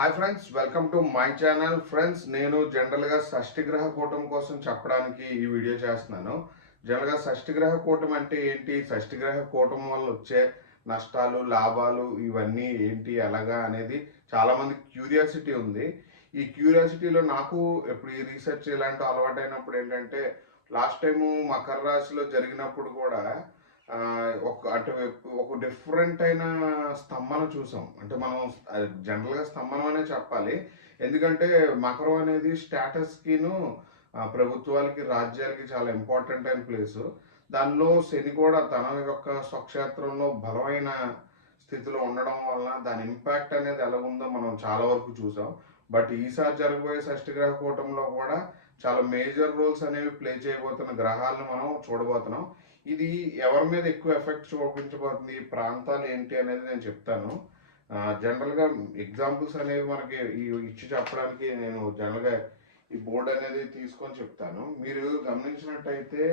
Hi friends, welcome to my channel. Friends, నేను జనరల్గా షష్ఠిగ్రహ కూటమి కోసం చెప్పడానికి ఈ వీడియో చేస్తున్నాను. జనరల్గా షష్ఠిగ్రహ కూటమి అంటే ఏంటి, షష్ఠిగ్రహ కూటమి వల్ల వచ్చే నష్టాలు, లాభాలు ఇవన్నీ ఏంటి, ఎలాగా అనేది చాలామందికి క్యూరియాసిటీ ఉంది. ఈ క్యూరియాసిటీలో నాకు ఇప్పుడు ఈ రీసెర్చ్ ఇలాంటి అలవాటైనప్పుడు ఏంటంటే, లాస్ట్ టైము మకర రాశిలో జరిగినప్పుడు కూడా ఒక డిఫరెంట్ అయిన స్తంభన చూసాం. అంటే మనం జనరల్గా స్తంభనం అనే చెప్పాలి. ఎందుకంటే మకరం అనేది స్టేటస్కిను ప్రభుత్వాలకి, రాజ్యాలకి చాలా ఇంపార్టెంట్ అయిన ప్లేసు. దానిలో శని కూడా తన యొక్క స్వక్షేత్రంలో బలమైన స్థితిలో ఉండడం వలన దాని ఇంపాక్ట్ అనేది ఎలా ఉందో మనం చాలా వరకు చూసాం. బట్ ఈసారి జరగబోయే షష్ఠిగ్రహ కూటంలో కూడా చాలా మేజర్ రోల్స్ అనేవి ప్లే చేయబోతున్న గ్రహాలను మనం చూడబోతున్నాం. ఇది ఎవరి మీద ఎక్కువ ఎఫెక్ట్ చూపించబోతుంది, ప్రాంతాలు ఏంటి అనేది నేను చెప్తాను. జనరల్గా ఎగ్జాంపుల్స్ అనేవి మనకి ఇచ్చి చెప్పడానికి నేను జనరల్గా ఈ బోర్డు అనేది తీసుకొని చెప్తాను. మీరు గమనించినట్టయితే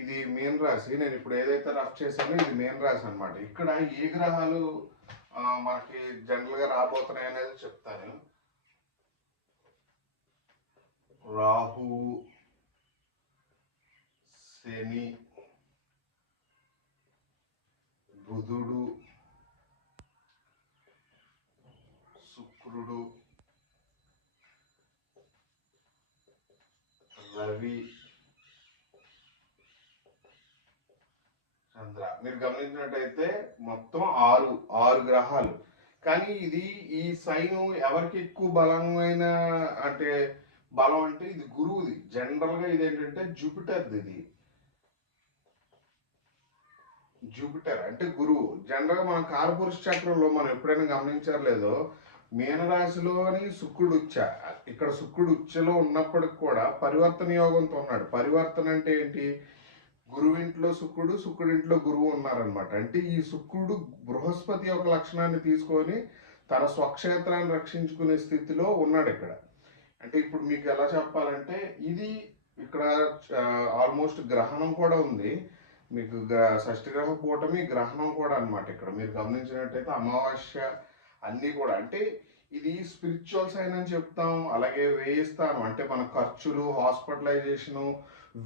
ఇది మీన రాశి. నేను ఇప్పుడు ఏదైతే రఫ్ చేశానో ఇది మీన రాశి అనమాట. ఇక్కడ ఏ గ్రహాలు మనకి జనరల్ గా రాబోతున్నాయి అనేది చెప్తాను. రాహు, శని, బుధుడు, శుక్రుడు, రవి, చంద్ర. మీరు గమనించినట్టయితే మొత్తం ఆరు గ్రహాలు. కానీ ఇది ఈ సైన్ ఎవరికి ఎక్కువ బలమైన అంటే బలం అంటే ఇది గురువుది. జనరల్ గా ఇది ఏంటంటే జూపిటర్ది. జూపిటర్ అంటే గురువు. జనరల్ గా మన కాలపురుష చక్రంలో మనం ఎప్పుడైనా గమనించారు లేదో, మీనరాశిలోని శుక్రుడు ఉచ్చ. ఇక్కడ శుక్రుడు ఉచ్చలో ఉన్నప్పటికి కూడా పరివర్తన యోగంతో ఉన్నాడు. పరివర్తన అంటే ఏంటి, గురువింట్లో శుక్రుడు, శుక్రుడింట్లో గురువు ఉన్నారనమాట. అంటే ఈ శుక్రుడు బృహస్పతి యొక్క లక్షణాన్ని తీసుకొని తన స్వక్షేత్రాన్ని రక్షించుకునే స్థితిలో ఉన్నాడు ఇక్కడ. అంటే ఇప్పుడు మీకు ఎలా చెప్పాలంటే, ఇది ఇక్కడ ఆల్మోస్ట్ గ్రహణం కూడా ఉంది. మీకు షష్ఠిగ్రహ కూటమి గ్రహణం కూడా అనమాట. ఇక్కడ మీరు గమనించినట్టయితే అమావాస్య అన్నీ కూడా. అంటే ఇది స్పిరిచువల్ సైన్ అని చెప్తాం. అలాగే వేయిస్తాను అంటే మన ఖర్చులు, హాస్పిటలైజేషను,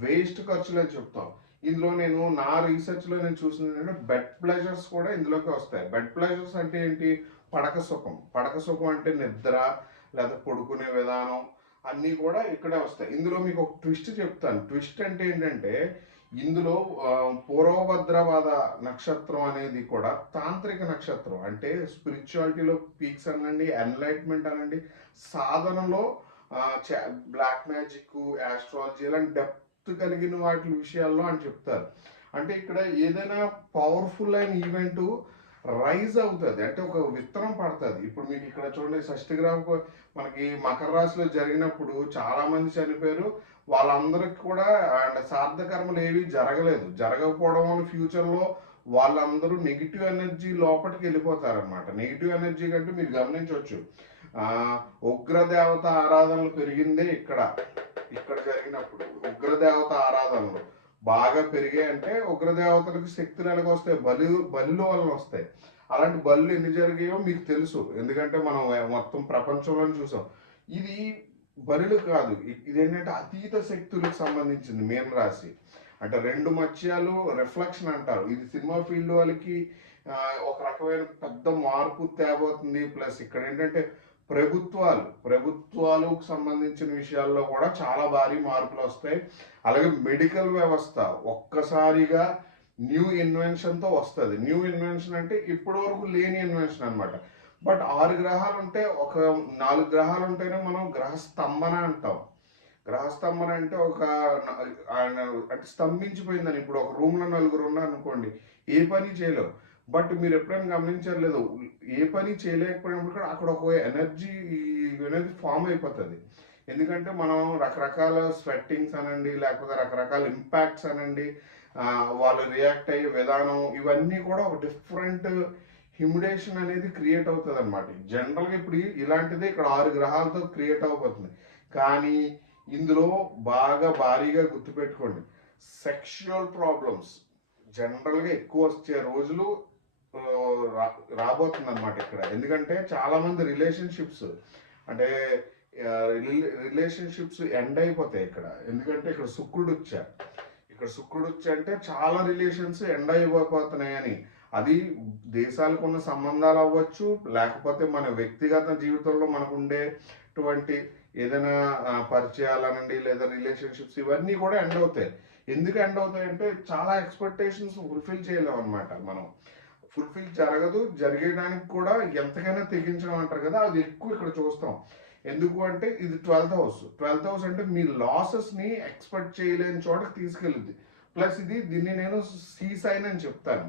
వేస్ట్ ఖర్చులు అని చెప్తాం. ఇందులో నేను నా రీసెర్చ్లో నేను చూసింది ఏంటంటే బెడ్ ప్లెజర్స్ కూడా ఇందులోకి వస్తాయి. బెడ్ ప్లెజర్స్ అంటే ఏంటి, పడక సుఖం. పడక సుఖం అంటే నిద్ర లేదా పడుకునే విధానం అన్నీ కూడా ఇక్కడే వస్తాయి. ఇందులో మీకు ఒక ట్విస్ట్ చెప్తాను. ట్విస్ట్ అంటే ఏంటంటే, ఇందులో పూర్వభద్రవాద నక్షత్రం అనేది కూడా తాంత్రిక నక్షత్రం. అంటే స్పిరిచువాలిటీలో పీక్స్ అనండి, ఎన్లైట్మెంట్ అనండి, సాధనలో బ్లాక్ మ్యాజిక్, ఆస్ట్రాలజీ ఇలాంటి డెప్త్ కలిగిన వాటి విషయాల్లో అని చెప్తారు. అంటే ఇక్కడ ఏదైనా పవర్ఫుల్ అయిన ఈవెంట్ రైజ్ అవుతుంది, అంటే ఒక విత్తనం పడుతుంది. ఇప్పుడు మీకు ఇక్కడ చూడండి, షష్ఠిగ్రహం మనకి మకర రాశిలో జరిగినప్పుడు చాలా మంది చనిపోయారు. వాళ్ళందరికి కూడా సార్థకర్మలు ఏవి జరగలేదు. జరగకపోవడం వల్ల ఫ్యూచర్లో వాళ్ళందరూ నెగిటివ్ ఎనర్జీ లోపలికి వెళ్ళిపోతారనమాట. నెగిటివ్ ఎనర్జీ కంటే మీరు గమనించవచ్చు, ఉగ్రదేవత ఆరాధనలు పెరిగిందే ఇక్కడ జరిగినప్పుడు. ఉగ్రదేవత ఆరాధనలు బాగా పెరిగాయి. అంటే ఉగ్రదేవతలకు శక్తులు ఎలాగ వస్తాయి, బలుల వలన వస్తాయి. అలాంటి బలులు ఎన్ని జరిగాయో మీకు తెలుసు, ఎందుకంటే మనం మొత్తం ప్రపంచంలో చూసాం. ఇది బలులు కాదు, ఇదేంటంటే అతీత శక్తులకు సంబంధించింది మీన రాశి. అంటే రెండు మత్స్యాలు రిఫ్లెక్షన్ అంటారు. ఇది సినిమా ఫీల్డ్ వాళ్ళకి ఒక రకమైన పెద్ద మార్పు తేబోతుంది. ప్లస్ ఇక్కడ ఏంటంటే ప్రభుత్వాలకు సంబంధించిన విషయాల్లో కూడా చాలా భారీ మార్పులు వస్తాయి. అలాగే మెడికల్ వ్యవస్థ ఒక్కసారిగా న్యూ ఇన్వెన్షన్తో వస్తుంది. న్యూ ఇన్వెన్షన్ అంటే ఇప్పటి వరకు లేని ఇన్వెన్షన్ అనమాట. బట్ 6 గ్రహాలు ఉంటే, ఒక 4 గ్రహాలు ఉంటేనే మనం గ్రహస్తంభన అంటాం. గ్రహస్తంభన అంటే అంటే స్తంభించిపోయిందని. ఇప్పుడు ఒక రూమ్లో 4 ఉన్నారు అనుకోండి, ఏ పని చేయలేవు. బట్ మీరు ఎప్పుడైనా గమనించారు లేదు, ఏ పని చేయలేకపోయినప్పుడు కూడా అక్కడ ఒక ఎనర్జీ అనేది ఫామ్ అయిపోతుంది. ఎందుకంటే మనం రకరకాల స్వెట్టింగ్స్ అనండి, లేకపోతే రకరకాల ఇంపాక్ట్స్ అనండి, వాళ్ళు రియాక్ట్ అయ్యే విధానం, ఇవన్నీ కూడా ఒక డిఫరెంట్ హ్యూమిడేషన్ అనేది క్రియేట్ అవుతుంది అనమాట. జనరల్గా ఇప్పుడు ఇలాంటిదే ఇక్కడ 6 గ్రహాలతో క్రియేట్ అవబోతుంది. కానీ ఇందులో బాగా భారీగా గుర్తుపెట్టుకోండి, సెక్షువల్ ప్రాబ్లమ్స్ జనరల్గా ఎక్కువ వచ్చే రోజులు రాబోతుంది అనమాట ఇక్కడ. ఎందుకంటే చాలా మంది రిలేషన్షిప్స్ అంటే రిలేషన్షిప్స్ ఎండ్ అయిపోతాయి ఇక్కడ. ఎందుకంటే ఇక్కడ శుక్రుడు వచ్చా అంటే చాలా రిలేషన్స్ ఎండ్ అయిపోతున్నాయని. అది దేశాలకు ఉన్న సంబంధాలు అవ్వచ్చు, లేకపోతే మన వ్యక్తిగత జీవితంలో మనకు ఉండేటువంటి ఏదైనా పరిచయాలనండి లేదా రిలేషన్షిప్స్ ఇవన్నీ కూడా ఎండ్ అవుతాయి. ఎందుకు ఎండ్ అవుతాయి అంటే చాలా ఎక్స్పెక్టేషన్స్ ఫుల్ఫిల్ చేయలేము అనమాట. మనం ఫుల్ఫిల్ జరగదు, జరిగేయడానికి కూడా ఎంతకైనా తెగించడం అంటారు కదా, అది ఎక్కువ ఇక్కడ చూస్తాం. ఎందుకు అంటే ఇది 12th హౌస్ అంటే మీ లాసెస్ని ఎక్స్పెక్ట్ చేయలేని చోటకి తీసుకెళ్ళింది. ప్లస్ దీన్ని నేను సీ సైన్ అని చెప్తాను,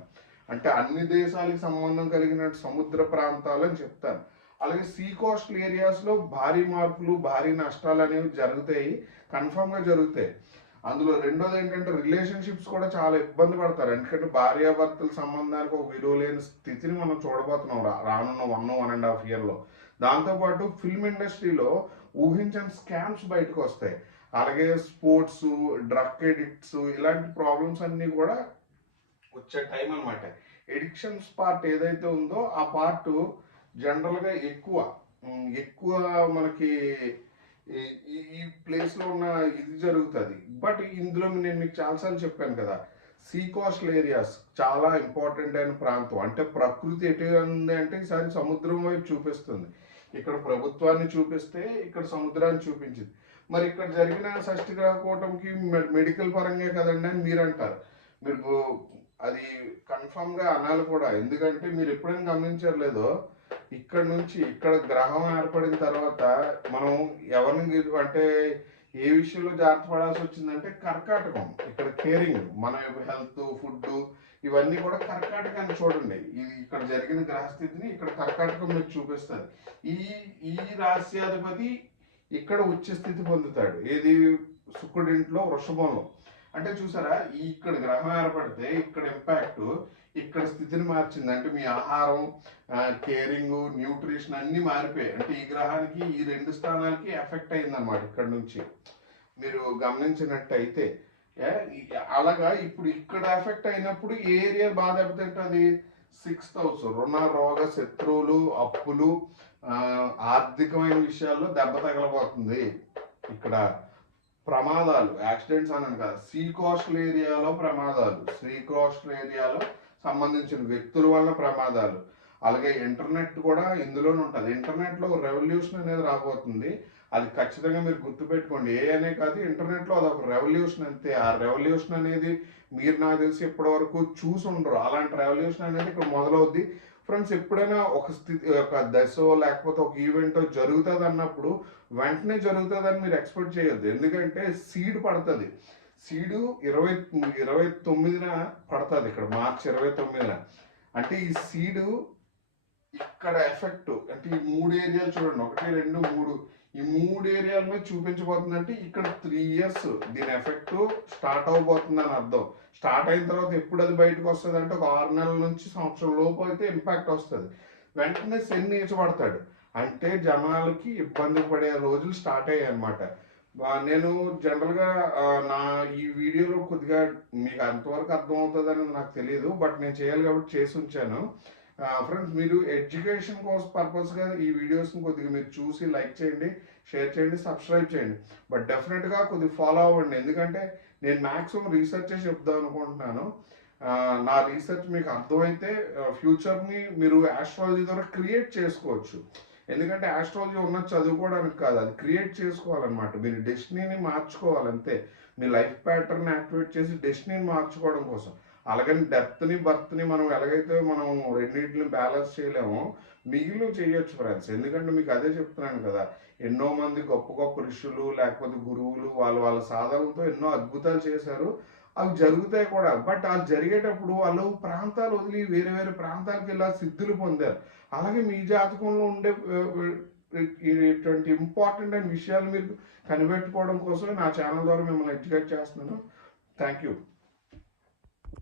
అంటే అన్ని దేశాలకు సంబంధం కలిగిన సముద్ర ప్రాంతాలు అని చెప్తాను. అలాగే సీ కోస్టల్ ఏరియాస్లో భారీ మార్పులు, భారీ నష్టాలు అనేవి జరుగుతాయి, కన్ఫామ్గా జరుగుతాయి. అందులో రెండోది ఏంటంటే రిలేషన్షిప్స్ కూడా చాలా ఇబ్బంది పడతారు. ఎందుకంటే భార్యాభర్తల సంబంధానికి ఒక విలువ లేని స్థితిని మనం చూడబోతున్నాం రానున్న 1.5 ఇయర్లో. దాంతోపాటు ఫిల్మ్ ఇండస్ట్రీలో ఊహించని స్కామ్స్ బయటకు వస్తాయి. అలాగే స్పోర్ట్స్, డ్రగ్ ఎడిక్ట్స్, ఇలాంటి ప్రాబ్లమ్స్ అన్నీ కూడా వచ్చే టైం అనమాట. ఎడిక్షన్స్ పార్ట్ ఏదైతే ఉందో ఆ పార్ట్ జనరల్గా ఎక్కువ మనకి ఈ ప్లేస్లో ఉన్న ఇది జరుగుతుంది. బట్ ఇందులో నేను మీకు చాలాసార్లు చెప్పాను కదా, సీ కోస్టల్ ఏరియాస్ చాలా ఇంపార్టెంట్ అయిన ప్రాంతం. అంటే ప్రకృతి ఎటు ఉంది అంటే ఈసారి సముద్రం వైపు చూపిస్తుంది. ఇక్కడ ప్రభుత్వాన్ని చూపిస్తే ఇక్కడ సముద్రాన్ని చూపించింది. మరి ఇక్కడ జరిగిన షష్ఠిగ్రహ కూటమికి మెడికల్ పరంగా కదండి అని మీరు అంటారు. మీరు అది కన్ఫామ్గా అనాలి కూడా. ఎందుకంటే మీరు ఎప్పుడైనా గమనించారు లేదో, ఇక్కడ నుంచి ఇక్కడ గ్రహం ఏర్పడిన తర్వాత మనం ఎవరిని అంటే ఏ విషయంలో జాగ్రత్త పడాల్సి వచ్చిందంటే కర్కాటకం. ఇక్కడ కేరింగ్, మన హెల్త్, ఫుడ్ ఇవన్నీ కూడా కర్కాటకాన్ని చూడండి. ఇది ఇక్కడ జరిగిన గ్రహస్థితిని ఇక్కడ కర్కాటకం మీకు చూపిస్తుంది. ఈ రాశ్యాధిపతి ఇక్కడ ఉచ్చ స్థితి పొందుతాడు. ఏది శుక్రుడింట్లో వృషభంలో. అంటే చూసారా, ఇక్కడ గ్రహం ఏర్పడితే ఇక్కడ ఇంపాక్ట్ ఇక్కడ స్థితిని మార్చింది. అంటే మీ ఆహారం, కేరింగ్, న్యూట్రిషన్ అన్నీ మారిపోయాయి. అంటే ఈ గ్రహానికి ఈ 2 స్థానాలకి ఎఫెక్ట్ అయిందన్నమాట ఇక్కడ నుంచి మీరు గమనించినట్టయితే. అలాగా ఇప్పుడు ఇక్కడ ఎఫెక్ట్ అయినప్పుడు ఏ ఏరియా బాగా దెబ్బతింటుంది? 6th హౌస్, రుణ, రోగ, శత్రువులు, అప్పులు, ఆర్థికమైన విషయాల్లో దెబ్బ తగలబోతుంది. ఇక్కడ ప్రమాదాలు, యాక్సిడెంట్స్ అన్నాను కదా, సీ కోస్టల్ ఏరియాలో ప్రమాదాలు, సీ కోస్టల్ ఏరియాలో సంబంధించిన వ్యక్తుల వల్ల ప్రమాదాలు. అలాగే ఇంటర్నెట్ కూడా ఇందులోనే ఉంటుంది. ఇంటర్నెట్లో రెవల్యూషన్ అనేది రాబోతుంది. అది ఖచ్చితంగా మీరు గుర్తుపెట్టుకోండి. అనే కాదు, ఇంటర్నెట్లో అదొక రెవల్యూషన్ అంతే. ఆ రెవల్యూషన్ అనేది మీరు నాకు తెలిసి ఇప్పటి వరకు చూసి ఉండరు. అలాంటి రెవల్యూషన్ అనేది ఇక్కడ మొదలవుద్ది ఫ్రెండ్స్. ఎప్పుడైనా ఒక దశో లేకపోతే ఒక ఈవెంటో జరుగుతుంది అన్నప్పుడు వెంటనే జరుగుతుందని మీరు ఎక్స్పెక్ట్ చేయొద్దు. ఎందుకంటే సీడ్ పడుతుంది. సీడు 29న పడుతుంది, ఇక్కడ మార్చి 29న. అంటే ఈ సీడు ఇక్కడ ఎఫెక్ట్ అంటే ఈ 3 ఏరియాలు చూడండి, 1, 2, 3, ఈ 3 ఏరియాల మీద చూపించబోతుంది. అంటే ఇక్కడ 3 ఇయర్స్ దీని ఎఫెక్ట్ స్టార్ట్ అవబోతుంది అని అర్థం. స్టార్ట్ అయిన తర్వాత ఎప్పుడు అది బయటకు వస్తుంది అంటే ఒక 6 నెలల నుంచి సంవత్సరం లోపు అయితే ఇంపాక్ట్ వస్తుంది. వెంటనే శని నీచబడతాడు. అంటే జనాలకి ఇబ్బంది పడే రోజులు స్టార్ట్ అయ్యాయి అనమాట. నేను జనరల్గా నా ఈ వీడియోలో కొద్దిగా మీకు అంతవరకు అర్థమవుతుందని నాకు తెలియదు, బట్ నేను చేయాలి కాబట్టి చేసి ఉంచాను. ఫ్రెండ్స్, మీరు ఎడ్యుకేషన్ కోసం పర్పస్గా ఈ వీడియోస్ని కొద్దిగా మీరు చూసి లైక్ చేయండి, షేర్ చేయండి, సబ్స్క్రైబ్ చేయండి. బట్ డెఫినెట్గా కొద్దిగా ఫాలో అవ్వండి. ఎందుకంటే నేను మ్యాక్సిమం రీసెర్చ్ చెప్దాం అనుకుంటున్నాను. నా రీసెర్చ్ మీకు అర్థమైతే ఫ్యూచర్ని మీరు ఆస్ట్రాలజీ ద్వారా క్రియేట్ చేసుకోవచ్చు. ఎందుకంటే ఆస్ట్రాలజీ ఉన్నది చదువుకోవడానికి కాదు, అది క్రియేట్ చేసుకోవాలన్నమాట. మీరు డెస్టినీని మార్చుకోవాలంతే. మీ లైఫ్ ప్యాటర్న్ యాక్టివేట్ చేసి డెస్టినీని మార్చుకోవడం కోసం. అలాగని డెత్ని, బర్త్ని మనం ఎలాగైతే మనం రెండింటిని బ్యాలెన్స్ చేయలేమో మిగిలిన చేయొచ్చు ఫ్రెండ్స్. ఎందుకంటే మీకు అదే చెప్తున్నాను కదా, ఎన్నో మంది గొప్ప గొప్ప ఋషులు లేకపోతే గురువులు వాళ్ళ సాధనలతో ఎన్నో అద్భుతాలు చేశారు. అవి జరుగుతాయి కూడా. బట్ అది జరిగేటప్పుడు వాళ్ళు ప్రాంతాలు వదిలి వేరే వేరే ప్రాంతాలకు వెళ్ళి సిద్ధులు పొందారు. అలాగే మీ జాతకంలో ఉండే ఇటువంటి ఇంపార్టెంట్ అయిన విషయాలు మీరు కనిపెట్టుకోవడం కోసం నా ఛానల్ ద్వారా మిమ్మల్ని ఎడ్యుకేట్ చేస్తున్నాను. Thank you.